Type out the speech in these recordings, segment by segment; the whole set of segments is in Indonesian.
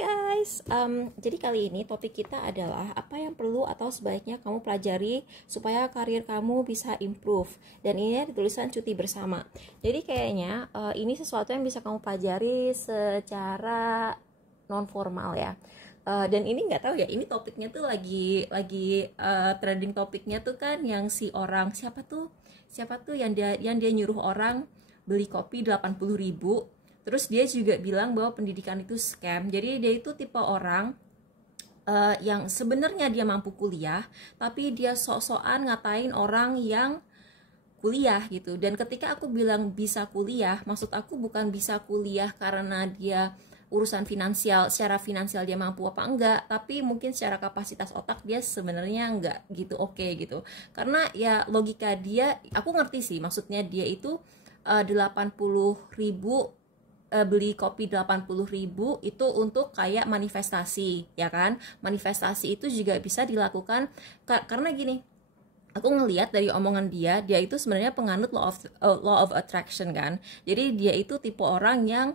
guys, jadi kali ini topik kita adalah apa yang perlu atau sebaiknya kamu pelajari supaya karir kamu bisa improve. Dan ini tulisan cuti bersama. Jadi kayaknya ini sesuatu yang bisa kamu pelajari secara non formal ya. Dan ini nggak tahu ya, ini topiknya tuh lagi trending topiknya tuh kan yang si orang siapa tuh yang dia nyuruh orang beli kopi 80.000. Terus dia juga bilang bahwa pendidikan itu scam. Jadi dia itu tipe orang yang sebenarnya dia mampu kuliah, tapi dia sok-sokan ngatain orang yang kuliah gitu. Dan ketika aku bilang bisa kuliah, maksud aku bukan bisa kuliah karena dia urusan finansial, secara finansial dia mampu apa enggak, tapi mungkin secara kapasitas otak dia sebenarnya enggak gitu oke gitu. Karena ya logika dia, aku ngerti sih maksudnya dia itu 80.000 beli kopi 80.000 itu untuk kayak manifestasi ya kan. Manifestasi itu juga bisa dilakukan karena gini, aku ngelihat dari omongan dia itu sebenarnya penganut law of attraction kan. Jadi dia itu tipe orang yang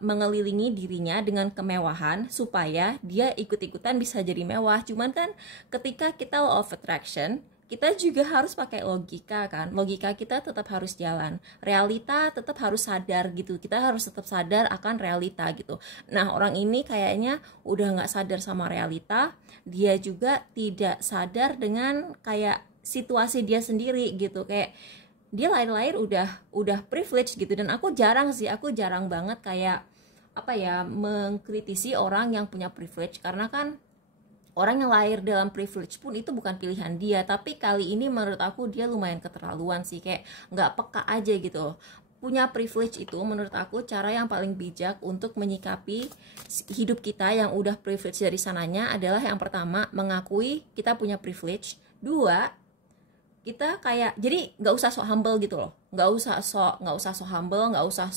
mengelilingi dirinya dengan kemewahan supaya dia ikut-ikutan bisa jadi mewah. Cuman kan ketika kita law of attraction, kita juga harus pakai logika kan. Logika kita tetap harus jalan. Realita tetap harus sadar gitu. Kita harus tetap sadar akan realita gitu. Nah, orang ini kayaknya udah nggak sadar sama realita. Dia juga tidak sadar dengan kayak situasi dia sendiri gitu. Kayak dia lahir udah privilege gitu. Dan aku jarang banget kayak apa ya, mengkritisi orang yang punya privilege, karena kan orang yang lahir dalam privilege pun itu bukan pilihan dia. Tapi kali ini menurut aku dia lumayan keterlaluan sih, kayak nggak peka aja gitu. Punya privilege itu menurut aku cara yang paling bijak untuk menyikapi hidup kita yang udah privilege dari sananya adalah yang pertama, mengakui kita punya privilege. Dua, kita kayak jadi nggak usah sok humble gitu loh, nggak usah sok humble, nggak usah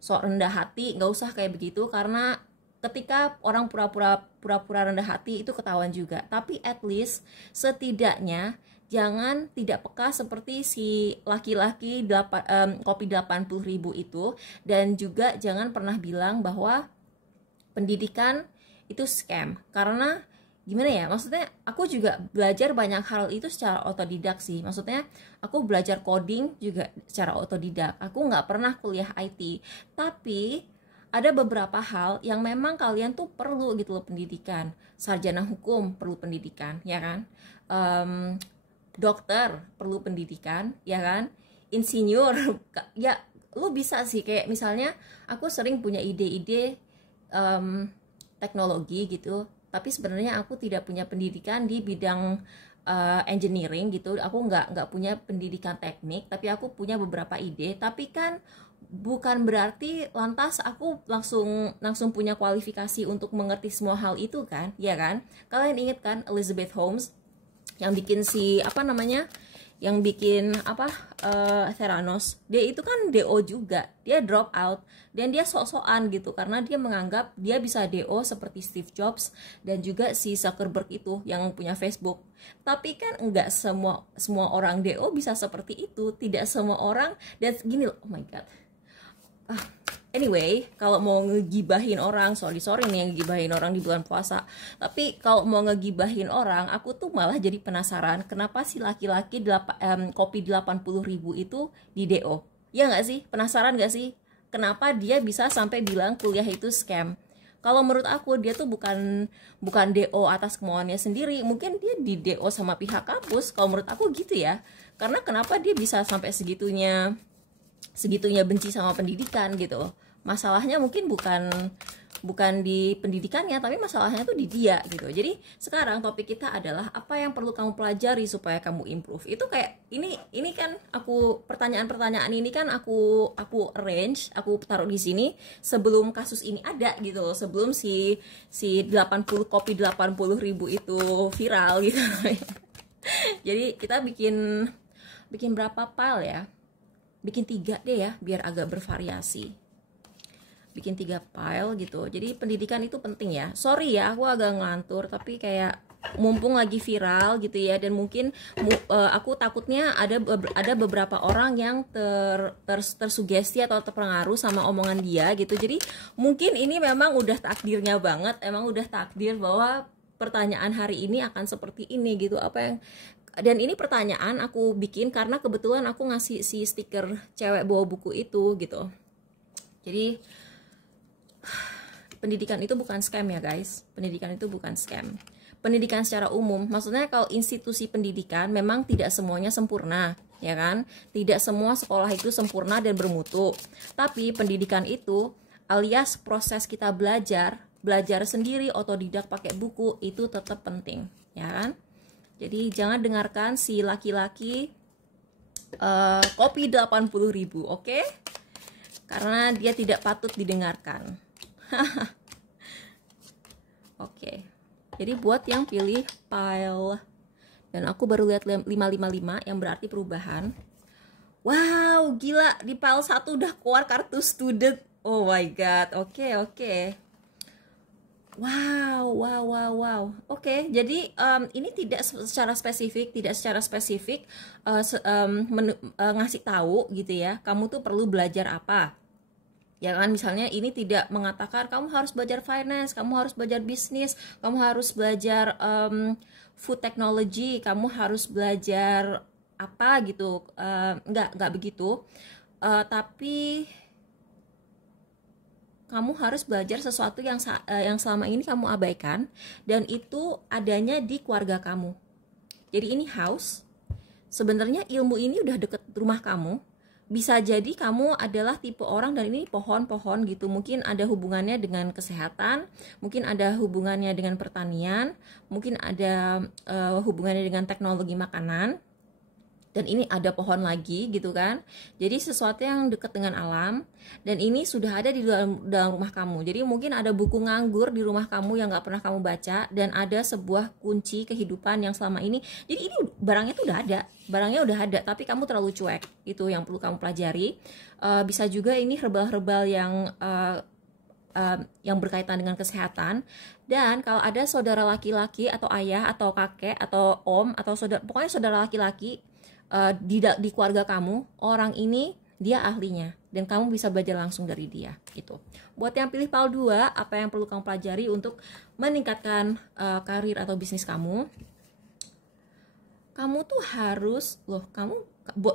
sok rendah hati, nggak usah kayak begitu. Karena ketika orang pura-pura rendah hati itu ketahuan juga. Tapi at least setidaknya jangan tidak peka seperti si laki-laki kopi 80.000 itu. Dan juga jangan pernah bilang bahwa pendidikan itu scam. Karena gimana ya, maksudnya aku juga belajar banyak hal itu secara otodidak sih. Maksudnya aku belajar coding juga secara otodidak. Aku nggak pernah kuliah IT. Tapi ada beberapa hal yang memang kalian tuh perlu gitu loh pendidikan. Sarjana hukum perlu pendidikan, ya kan? Dokter perlu pendidikan, ya kan? Insinyur, ya lu bisa sih. Kayak misalnya aku sering punya ide-ide teknologi gitu, tapi sebenarnya aku tidak punya pendidikan di bidang engineering gitu. Aku nggak punya pendidikan teknik, tapi aku punya beberapa ide. Tapi kan bukan berarti lantas aku langsung punya kualifikasi untuk mengerti semua hal itu kan, ya kan? Kalian ingat kan Elizabeth Holmes yang bikin Theranos? Dia itu kan DO juga, dia drop out dan dia sok-sokan gitu karena dia menganggap dia bisa DO seperti Steve Jobs dan juga si Zuckerberg itu yang punya Facebook. Tapi kan enggak semua orang DO bisa seperti itu, tidak semua orang. Dan gini loh, oh my god. Anyway, kalau mau ngegibahin orang, sorry nih yang ngegibahin orang di bulan puasa. Tapi kalau mau ngegibahin orang, aku tuh malah jadi penasaran kenapa si laki-laki kopi 80.000 itu di DO. Ya nggak sih? Penasaran nggak sih? Kenapa dia bisa sampai bilang kuliah itu scam? Kalau menurut aku dia tuh bukan DO atas kemauannya sendiri. Mungkin dia di DO sama pihak kampus. Kalau menurut aku gitu ya. Karena kenapa dia bisa sampai segitunya benci sama pendidikan gitu. Masalahnya mungkin bukan di pendidikannya, tapi masalahnya tuh di dia gitu. Jadi sekarang topik kita adalah apa yang perlu kamu pelajari supaya kamu improve. Itu kayak ini kan aku pertanyaan-pertanyaan ini kan aku arrange, aku taruh di sini sebelum kasus ini ada gitu loh, sebelum si 80 ribu itu viral gitu. Jadi kita bikin berapa file ya? Bikin 3 deh ya, biar agak bervariasi. Bikin 3 file gitu. Jadi pendidikan itu penting ya. Sorry ya, aku agak ngelantur, tapi kayak mumpung lagi viral gitu ya, dan mungkin aku takutnya ada beberapa orang yang tersugesti atau terpengaruh sama omongan dia gitu. Jadi mungkin ini memang udah takdirnya banget, emang udah takdir bahwa pertanyaan hari ini akan seperti ini gitu. Dan ini pertanyaan aku bikin karena kebetulan aku ngasih si stiker cewek bawa buku itu gitu. Jadi pendidikan itu bukan scam ya guys, pendidikan itu bukan scam. Pendidikan secara umum, maksudnya kalau institusi pendidikan memang tidak semuanya sempurna, ya kan? Tidak semua sekolah itu sempurna dan bermutu. Tapi pendidikan itu alias proses kita belajar sendiri, otodidak pakai buku itu tetap penting, ya kan? Jadi jangan dengarkan si laki-laki kopi 80.000, oke? Karena dia tidak patut didengarkan. Oke. Jadi buat yang pilih pile, dan aku baru lihat 555 yang berarti perubahan. Wow, gila, di pile 1 udah keluar kartu student. Oh my god. Oke. Wow. Oke, jadi ini tidak secara spesifik ngasih tahu gitu ya. Kamu tuh perlu belajar apa? Ya kan, misalnya ini tidak mengatakan kamu harus belajar finance, kamu harus belajar bisnis, kamu harus belajar food technology, kamu harus belajar apa gitu. Nggak begitu. Tapi kamu harus belajar sesuatu yang selama ini kamu abaikan, dan itu adanya di keluarga kamu. Jadi ini house. Sebenarnya ilmu ini udah deket rumah kamu. Bisa jadi kamu adalah tipe orang, dan ini pohon gitu, mungkin ada hubungannya dengan kesehatan, mungkin ada hubungannya dengan pertanian, mungkin ada hubungannya dengan teknologi makanan, dan ini ada pohon lagi gitu kan. Jadi sesuatu yang dekat dengan alam, dan ini sudah ada di dalam rumah kamu. Jadi mungkin ada buku nganggur di rumah kamu yang nggak pernah kamu baca, dan ada sebuah kunci kehidupan yang selama ini, jadi ini barangnya tuh barangnya udah ada, tapi kamu terlalu cuek. Itu yang perlu kamu pelajari. Bisa juga ini herbal yang berkaitan dengan kesehatan. Dan kalau ada saudara laki-laki atau ayah atau kakek atau om atau pokoknya saudara laki-laki di keluarga kamu, orang ini dia ahlinya, dan kamu bisa belajar langsung dari dia. Itu buat yang pilih PAL 2, apa yang perlu kamu pelajari untuk meningkatkan karir atau bisnis kamu. Kamu tuh harus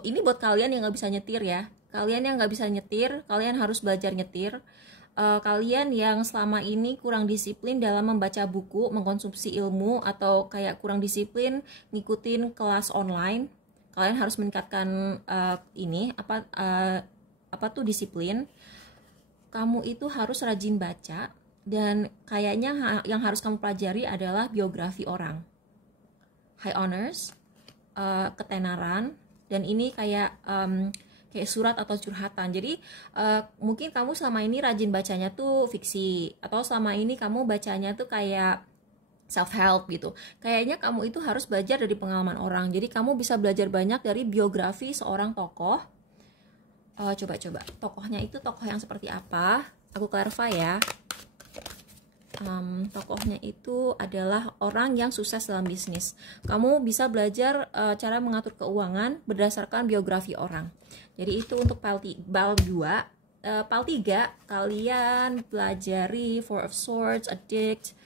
ini buat kalian yang nggak bisa nyetir ya, kalian yang nggak bisa nyetir, kalian harus belajar nyetir. Kalian yang selama ini kurang disiplin dalam membaca buku, mengkonsumsi ilmu, atau kayak kurang disiplin ngikutin kelas online, kalian harus meningkatkan disiplin. Kamu itu harus rajin baca, dan kayaknya yang harus kamu pelajari adalah biografi orang, high honors, ketenaran, dan ini kayak surat atau curhatan. Jadi mungkin kamu selama ini rajin bacanya tuh fiksi, atau selama ini kamu bacanya tuh kayak self-help gitu. Kayaknya kamu itu harus belajar dari pengalaman orang. Jadi kamu bisa belajar banyak dari biografi seorang tokoh. Coba tokohnya itu tokoh yang seperti apa? Aku clarify ya. Tokohnya itu adalah orang yang sukses dalam bisnis. Kamu bisa belajar cara mengatur keuangan berdasarkan biografi orang. Jadi itu untuk PAL 2. PAL 3 kalian pelajari Four of Swords, Addict.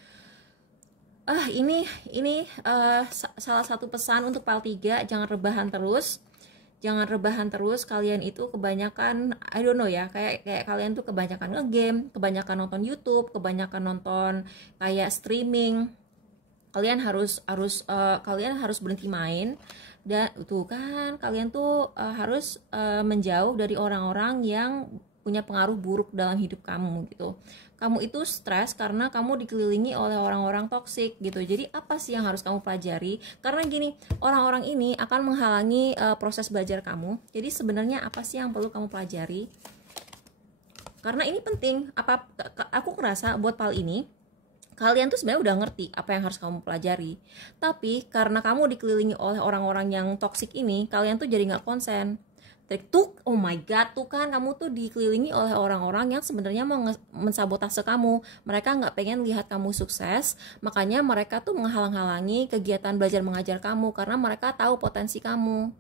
Ini salah satu pesan untuk PAL 3, jangan rebahan terus. Kalian itu kebanyakan, I don't know ya, kayak kalian tuh kebanyakan ngegame, kebanyakan nonton YouTube, kebanyakan nonton kayak streaming. Kalian harus berhenti main, dan tuh kan kalian tuh harus menjauh dari orang-orang yang punya pengaruh buruk dalam hidup kamu gitu. Kamu itu stres karena kamu dikelilingi oleh orang-orang toksik gitu. Jadi apa sih yang harus kamu pelajari? Karena gini, orang-orang ini akan menghalangi proses belajar kamu. Jadi sebenarnya apa sih yang perlu kamu pelajari? Karena ini penting. Aku ngerasa buat PAL ini, kalian tuh sebenarnya udah ngerti apa yang harus kamu pelajari. Tapi karena kamu dikelilingi oleh orang-orang yang toksik ini, kalian tuh jadi nggak konsen. trik tuh. Oh my god, tuh kan kamu tuh dikelilingi oleh orang-orang yang sebenarnya mau mensabotase kamu. Mereka nggak pengen lihat kamu sukses, makanya mereka tuh menghalang-halangi kegiatan belajar mengajar kamu karena mereka tahu potensi kamu.